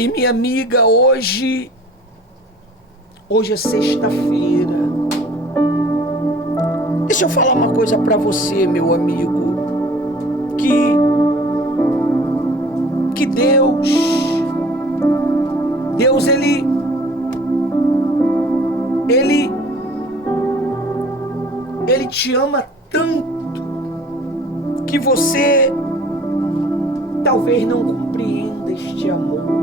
E minha amiga, hoje é sexta-feira. Deixa eu falar uma coisa para você, meu amigo, que Deus ele te ama tanto que você talvez não compreenda este amor.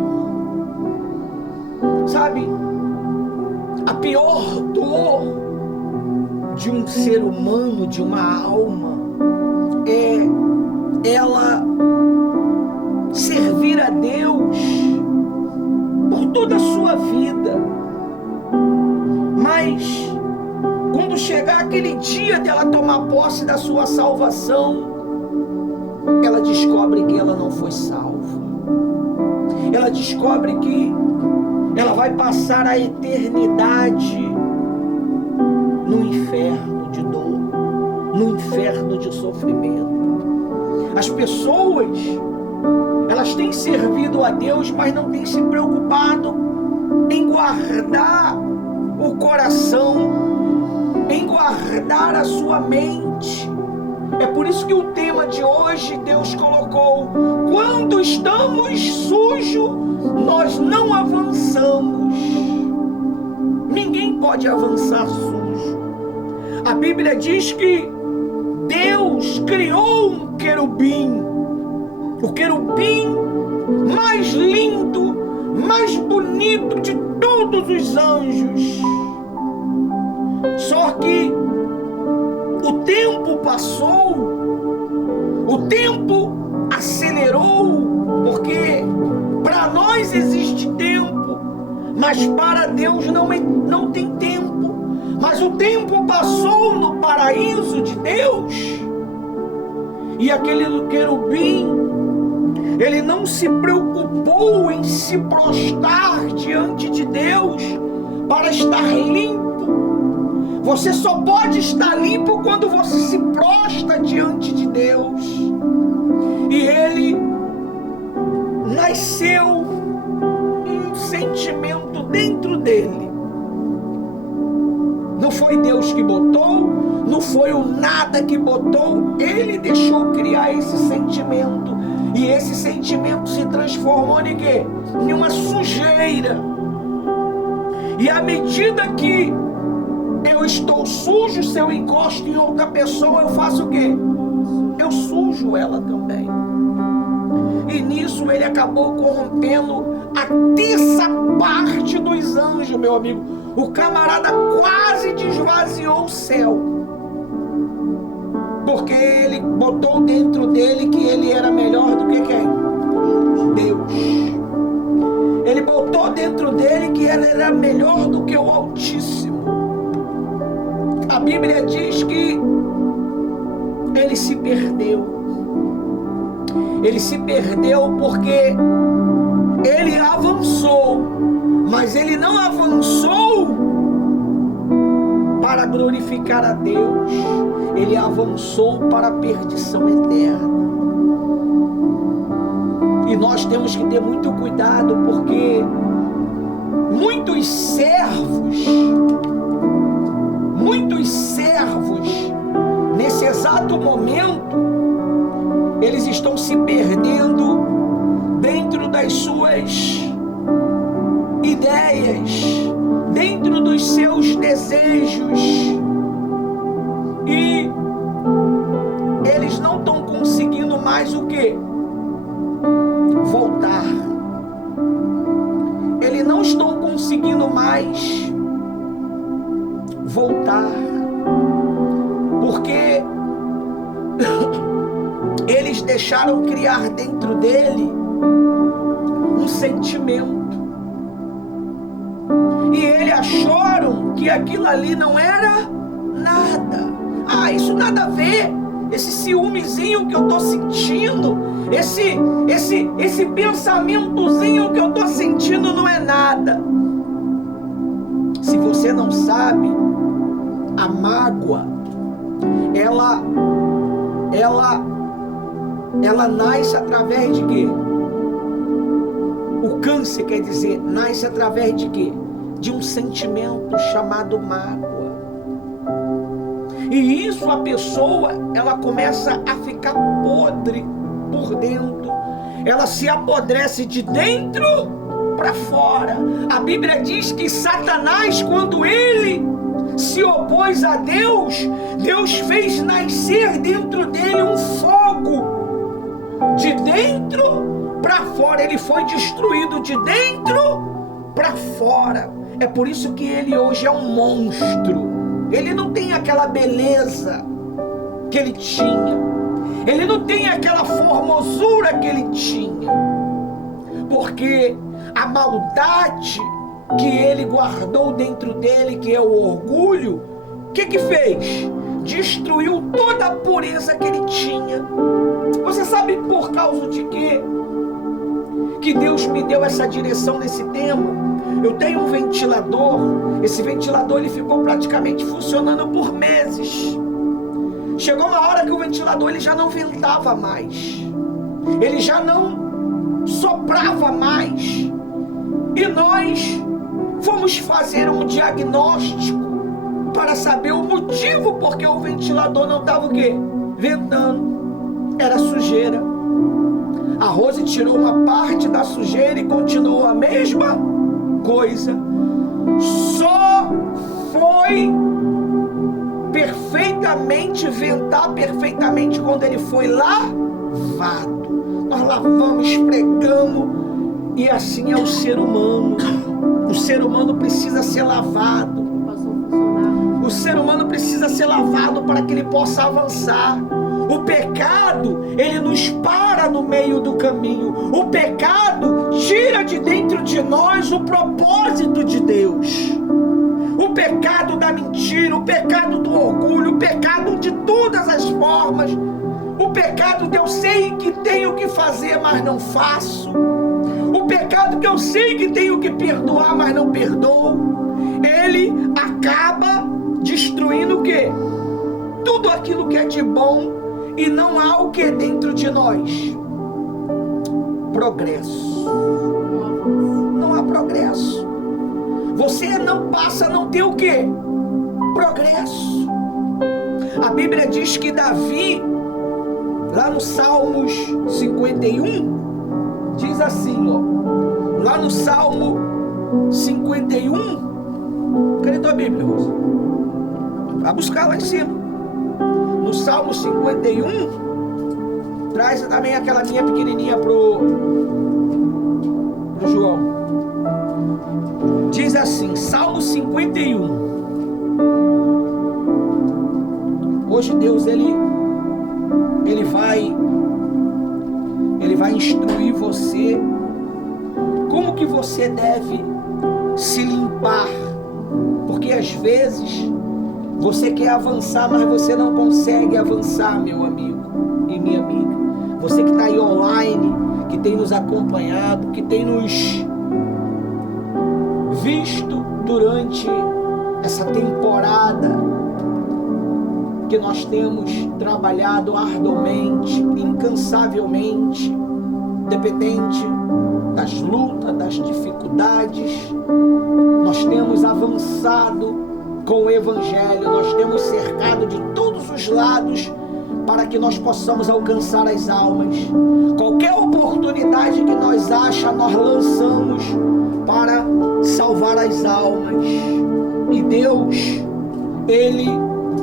Sabe, a pior dor de um ser humano, de uma alma, é ela servir a Deus por toda a sua vida, mas quando chegar aquele dia dela tomar posse da sua salvação, ela descobre que ela não foi salva. Ela descobre que ela vai passar a eternidade no inferno de dor, no inferno de sofrimento. As pessoas, elas têm servido a Deus, mas não têm se preocupado em guardar o coração, em guardar a sua mente. É por isso que o tema de hoje Deus colocou: quando estamos sujos, nós não avançamos. Ninguém pode avançar sujo. A Bíblia diz que Deus criou um querubim, o querubim mais lindo, mais bonito de todos os anjos. Só que o tempo passou, o tempo acelerou, porque para nós existe tempo, mas para Deus não tem tempo. Mas o tempo passou no paraíso de Deus, e aquele querubim, ele não se preocupou em se prostrar diante de Deus para estar limpo. Você só pode estar limpo quando você se prostra diante de Deus. E ele nasceu um sentimento dentro dele. Não foi Deus que botou, não foi o nada que botou, ele deixou criar esse sentimento. E esse sentimento se transformou em quê? Em uma sujeira. E à medida que eu estou sujo, se eu encosto em outra pessoa, eu faço o quê? Eu sujo ela também. E nisso ele acabou corrompendo a terça parte dos anjos, meu amigo. O camarada quase desvaziou o céu, porque ele botou dentro dele que ele era melhor do que quem? Deus. Ele botou dentro dele que ele era melhor do que o Altíssimo. A Bíblia diz que ele se perdeu. Ele se perdeu porque ele avançou, mas ele não avançou para glorificar a Deus. Ele avançou para a perdição eterna. E nós temos que ter muito cuidado, porque muitos servos, nesse exato momento, eles estão se perdendo dentro das suas ideias, dentro dos seus desejos, e eles não estão conseguindo mais o quê? Voltar. Eles não estão conseguindo mais voltar, porque eles deixaram criar dentro dele um sentimento, e eles acharam que aquilo ali não era nada. Ah, isso nada a ver, esse ciúmezinho que eu tô sentindo, esse pensamentozinho que eu tô sentindo não é nada. Se você não sabe, a mágoa, ela nasce através de quê? O Câncer quer dizer, nasce através de quê? De um sentimento chamado mágoa. E isso a pessoa, ela começa a ficar podre por dentro. Ela se apodrece de dentro para fora. A Bíblia diz que Satanás, quando ele se opôs a Deus, Deus fez nascer dentro dele um fogo. De dentro para fora, ele foi destruído de dentro para fora. É por isso que ele hoje é um monstro. Ele não tem aquela beleza que ele tinha. Ele não tem aquela formosura que ele tinha. Porque a maldade que ele guardou dentro dele, que é o orgulho, o que fez? Destruiu toda a pureza que ele tinha. Você sabe por causa de quê? Que Deus me deu essa direção nesse tema. Eu tenho um ventilador. Esse ventilador ele ficou praticamente funcionando por meses. Chegou uma hora que o ventilador ele já não ventava mais. Ele já não soprava mais. E nós fomos fazer um diagnóstico para saber o motivo porque o ventilador não estava o quê? Ventando. Era sujeira. A Rose tirou uma parte da sujeira e continuou a mesma coisa. Só foi perfeitamente ventar perfeitamente quando ele foi lavado. Nós lavamos, esfregamos, e assim é o ser humano. O ser humano precisa ser lavado. O ser humano precisa ser lavado para que ele possa avançar. O pecado, ele nos para no meio do caminho. O pecado tira de dentro de nós o propósito de Deus. O pecado da mentira, o pecado do orgulho, o pecado de todas as formas. O pecado que eu sei que tenho que fazer, mas não faço. O pecado que eu sei que tenho que perdoar, mas não perdoo. Ele acaba destruindo o quê? Tudo aquilo que é de bom. E não há o que dentro de nós? Progresso. Não há progresso. Você não passa a não ter o que? Progresso. A Bíblia diz que Davi, lá no Salmos 51, diz assim, ó. Lá no Salmo 51, cadê tua Bíblia, Rosa? Vai buscar lá em cima. No Salmo 51, traz também aquela minha pequenininha pro João. Diz assim, Salmo 51. Hoje Deus, ele vai instruir você como que você deve se limpar. Porque às vezes você quer avançar, mas você não consegue avançar, meu amigo e minha amiga. Você que está aí online, que tem nos acompanhado, que tem nos visto durante essa temporada que nós temos trabalhado arduamente, incansavelmente, dependente das lutas, das dificuldades. Nós temos avançado com o Evangelho, nós temos cercado de todos os lados para que nós possamos alcançar as almas. Qualquer oportunidade que nós achamos, nós lançamos para salvar as almas. E Deus, Ele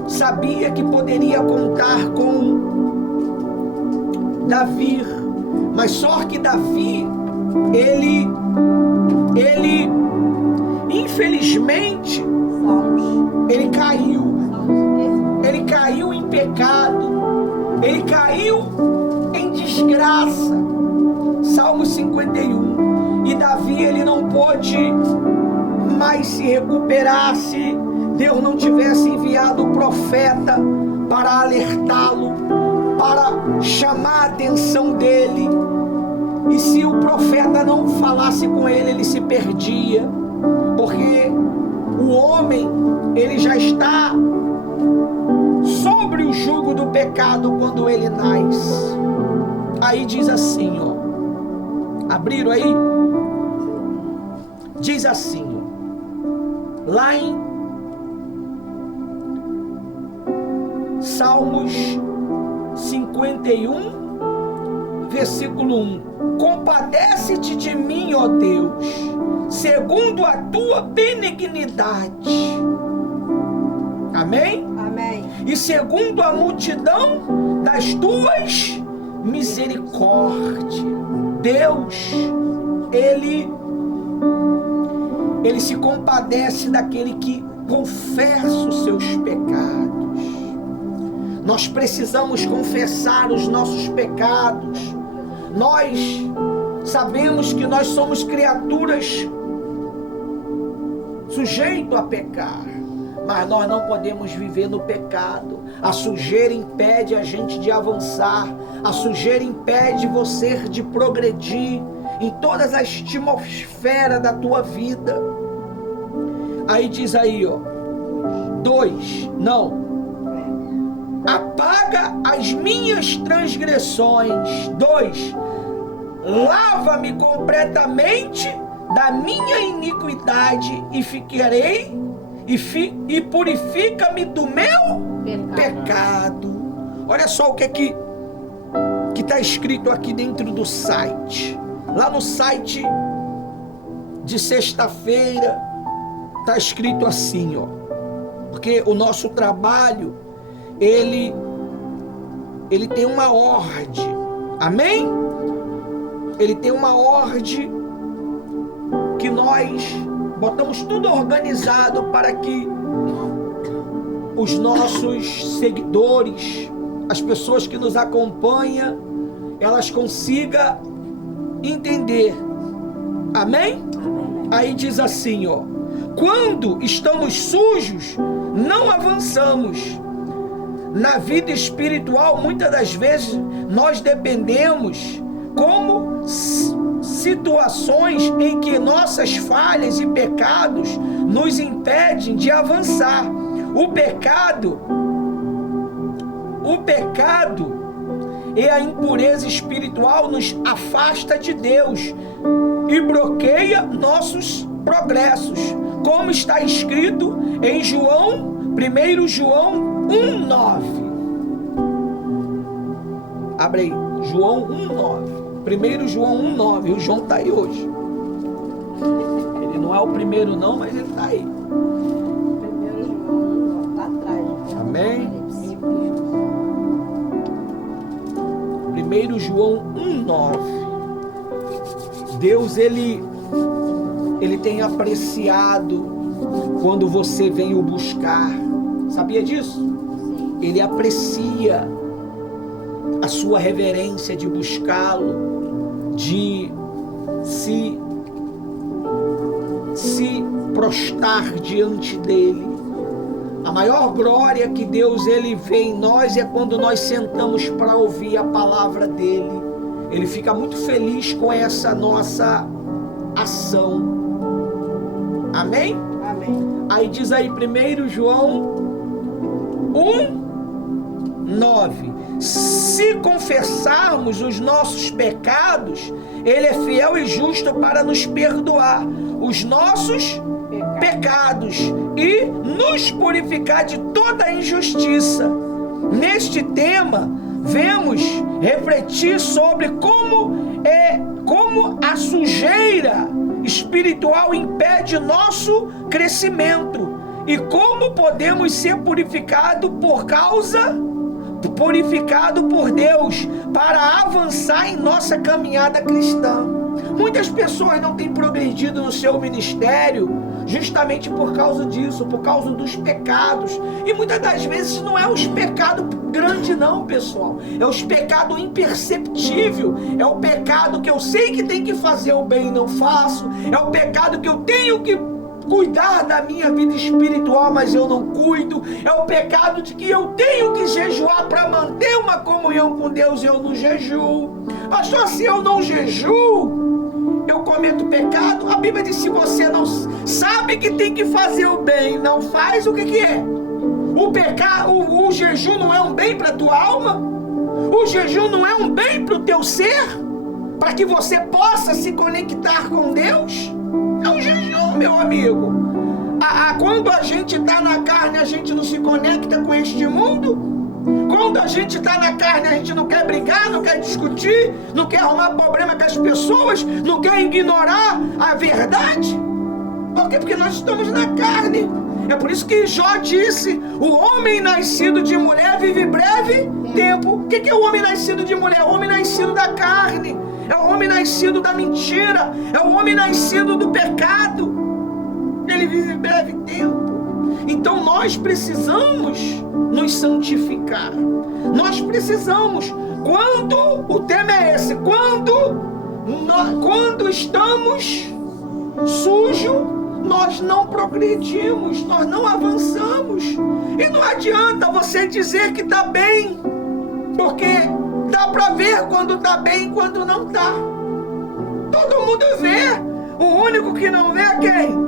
sabia que poderia contar com Davi, mas só que Davi, ele infelizmente, ele caiu em pecado, ele caiu em desgraça. Salmo 51. E Davi, ele não pôde mais se recuperar se Deus não tivesse enviado o profeta para alertá-lo, para chamar a atenção dele. E se o profeta não falasse com ele, ele se perdia, porque o homem, ele já está sobre o jugo do pecado quando ele nasce. Aí diz assim, ó, abriram aí? diz assim, lá em Salmos 51, versículo 1: compadece-te de mim, ó Deus, segundo a tua benignidade. Amém? Amém. E segundo a multidão das tuas misericórdias. Deus, Ele se compadece daquele que confessa os seus pecados. Nós precisamos confessar os nossos pecados. Nós sabemos que nós somos criaturas sujeitas a pecar, mas nós não podemos viver no pecado. A sujeira impede a gente de avançar. A sujeira impede você de progredir em todas as atmosferas da tua vida. Aí diz aí, ó, 2, não. Apaga as minhas transgressões. 2, lava-me completamente da minha iniquidade e ficarei e purifica-me do meu pecado. Olha só o que está escrito aqui dentro do site. Lá no site de sexta-feira está escrito assim, ó, porque o nosso trabalho ele tem uma ordem, amém? Ele tem uma ordem que nós botamos tudo organizado para que os nossos seguidores, as pessoas que nos acompanham, elas consigam entender, amém? Amém. Aí diz assim, ó: quando estamos sujos, não avançamos. Na vida espiritual, muitas das vezes, nós dependemos como situações em que nossas falhas e pecados nos impedem de avançar. O pecado e a impureza espiritual nos afasta de Deus e bloqueia nossos progressos, como está escrito em 1 João 1,9. Abre aí, João 1,9. 1 João 1,9. O João está aí hoje. Ele não é o primeiro não, mas ele está aí. 1 João, lá atrás. Amém? 1 João 1,9. Deus, ele tem apreciado quando você vem o buscar. Sabia disso? Sim. Ele aprecia a sua reverência de buscá-lo, de se prostrar diante dele. A maior glória que Deus ele vê em nós é quando nós sentamos para ouvir a palavra dele. Ele fica muito feliz com essa nossa ação. Amém? Amém. Aí diz aí 1 João 1,9. Se confessarmos os nossos pecados, Ele é fiel e justo para nos perdoar os nossos pecados e nos purificar de toda injustiça. Neste tema, vemos refletir sobre como a sujeira espiritual impede nosso crescimento e como podemos ser purificados por Deus para avançar em nossa caminhada cristã. Muitas pessoas não têm progredido no seu ministério justamente por causa disso, por causa dos pecados. E muitas das vezes não é os pecados grandes não, pessoal. É os pecados imperceptíveis. É o pecado que eu sei que tem que fazer o bem e não faço. É o pecado que eu tenho que cuidar da minha vida espiritual, mas eu não cuido. É o pecado de que eu tenho que jejuar para manter uma comunhão com Deus e eu não jejuo. Pastor, se eu não jejuo, eu cometo pecado. A Bíblia diz: se você não sabe que tem que fazer o bem, não faz, o que é? O pecado, o jejum não é um bem para a tua alma? O jejum não é um bem para o teu ser? Para que você possa se conectar com Deus? É um jejum, amigo? Quando a gente está na carne, a gente não se conecta com este mundo? Quando a gente está na carne, a gente não quer brigar, não quer discutir, não quer arrumar problema com as pessoas, não quer ignorar a verdade? Por quê? Porque nós estamos na carne. É por isso que Jó disse: o homem nascido de mulher vive breve tempo. O que é o homem nascido de mulher? O homem nascido da carne. É o homem nascido da mentira. É o homem nascido do pecado. Ele vive breve tempo. Então nós precisamos nos santificar. Nós precisamos. Quando o tema é esse, quando estamos sujos, nós não progredimos, nós não avançamos. E não adianta você dizer que está bem, porque dá para ver quando está bem e quando não está. Todo mundo vê. O único que não vê é quem?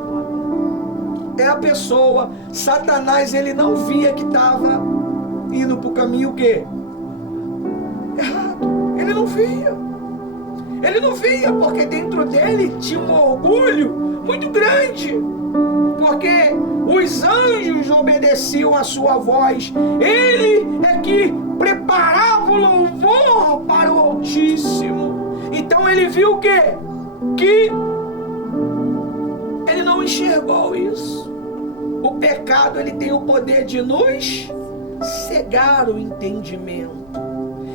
É a pessoa. Satanás, ele não via que estava indo para o caminho o quê? Errado. Ele não via. Ele não via, porque dentro dele tinha um orgulho muito grande, porque os anjos obedeciam a sua voz. Ele é que preparava o louvor para o Altíssimo. Então ele viu o quê? Que ele não enxergou isso. O pecado, ele tem o poder de nos cegar o entendimento.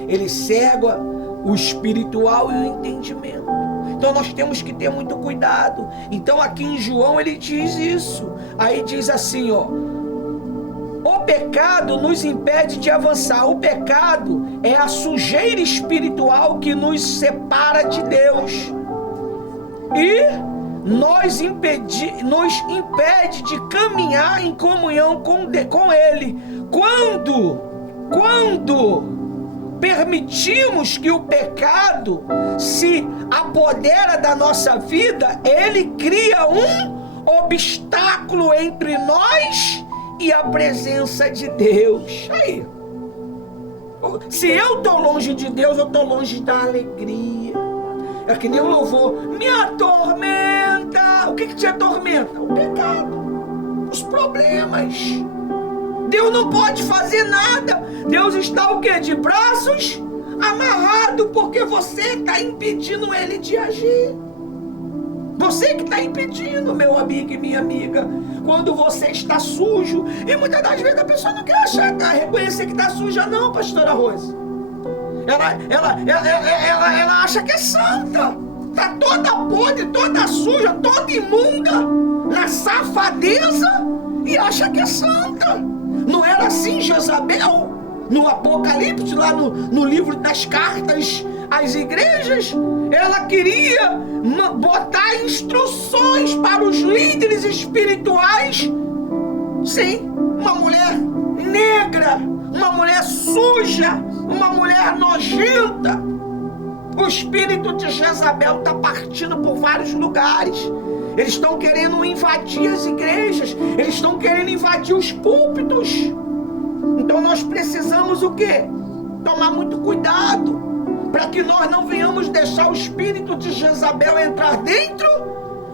Ele cega o espiritual e o entendimento. Então nós temos que ter muito cuidado. Então aqui em João ele diz isso. Aí diz assim, ó: o pecado nos impede de avançar. O pecado é a sujeira espiritual que nos separa de Deus e nos impede de caminhar em comunhão com Ele. Quando permitimos que o pecado se apodera da nossa vida, ele cria um obstáculo entre nós e a presença de Deus. Aí, se eu estou longe de Deus, eu estou longe da alegria. É que nem o louvor: me atormenta. O que te atormenta? O pecado, os problemas. Deus não pode fazer nada. Deus está o quê? De braços amarrados, porque você está impedindo Ele de agir. Você que está impedindo, meu amigo e minha amiga. Quando você está sujo, e muitas das vezes a pessoa não quer reconhecer que está suja, não, pastora Rose. Ela acha que é santa. Está toda podre, toda suja, toda imunda, na safadeza, e acha que é santa. Não era assim Jezabel? No Apocalipse, lá no livro das cartas às igrejas, ela queria botar instruções para os líderes espirituais. Sim, uma mulher negra, uma mulher suja, uma mulher nojenta. O espírito de Jezabel está partindo por vários lugares. Eles estão querendo invadir as igrejas, eles estão querendo invadir os púlpitos. Então nós precisamos o quê? Tomar muito cuidado, para que nós não venhamos deixar o espírito de Jezabel entrar dentro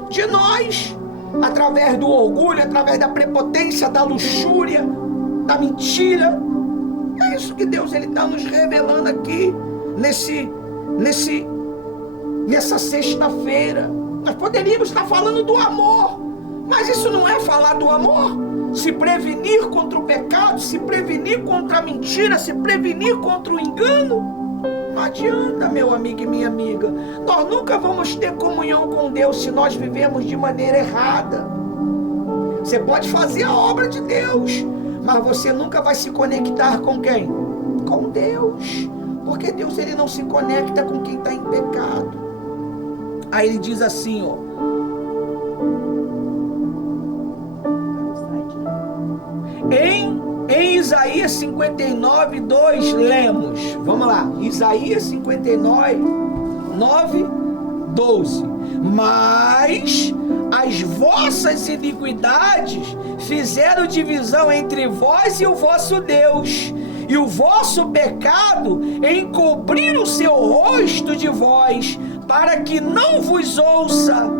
de nós, através do orgulho, através da prepotência, da luxúria, da mentira. É isso que Deus está nos revelando aqui, nessa sexta-feira. Nós poderíamos estar falando do amor, mas isso não é falar do amor. Se prevenir contra o pecado, se prevenir contra a mentira, se prevenir contra o engano. Não adianta, meu amigo e minha amiga. Nós nunca vamos ter comunhão com Deus se nós vivemos de maneira errada. Você pode fazer a obra de Deus, mas você nunca vai se conectar com quem? Com Deus. Porque Deus, ele não se conecta com quem está em pecado. Aí ele diz assim, ó: em Isaías 59, 2, lemos. Vamos lá, Isaías 59, 9, 12. Mas as vossas iniquidades fizeram divisão entre vós e o vosso Deus, e o vosso pecado encobriram o seu rosto de vós, para que não vos ouça.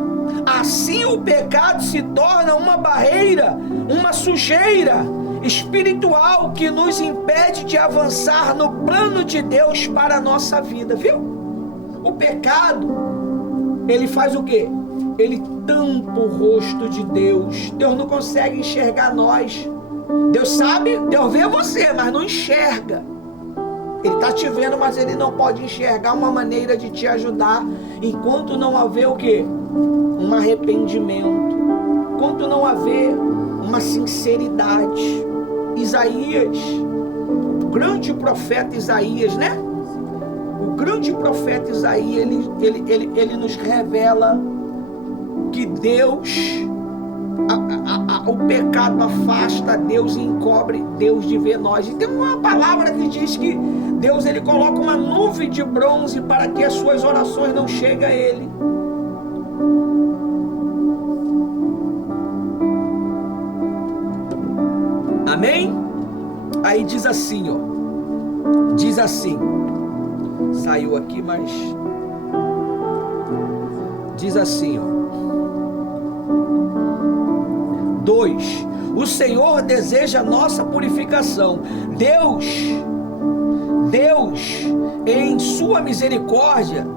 Assim o pecado se torna uma barreira, uma sujeira espiritual que nos impede de avançar no plano de Deus para a nossa vida, viu? O pecado, ele faz o quê? Ele tampa o rosto de Deus. Deus não consegue enxergar nós. Deus sabe, Deus vê você, mas não enxerga. Ele está te vendo, mas ele não pode enxergar uma maneira de te ajudar enquanto não haver o quê? Um arrependimento. Enquanto não haver uma sinceridade. Isaías, o grande profeta Isaías, né? O grande profeta Isaías, ele nos revela que Deus, o pecado afasta Deus e encobre Deus de ver nós. E tem uma palavra que diz que Deus, ele coloca uma nuvem de bronze para que as suas orações não cheguem a ele. Amém? Aí diz assim, ó. Diz assim. Saiu aqui, mas diz assim, ó. 2. O Senhor deseja nossa purificação. Deus, em sua misericórdia,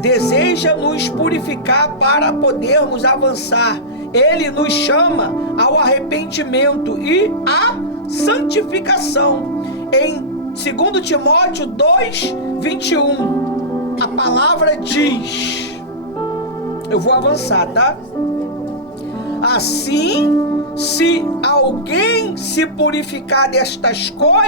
deseja nos purificar para podermos avançar. Ele nos chama ao arrependimento e à santificação. Em 2 Timóteo 2:21, a palavra diz, eu vou avançar, tá? Assim, se alguém se purificar destas coisas,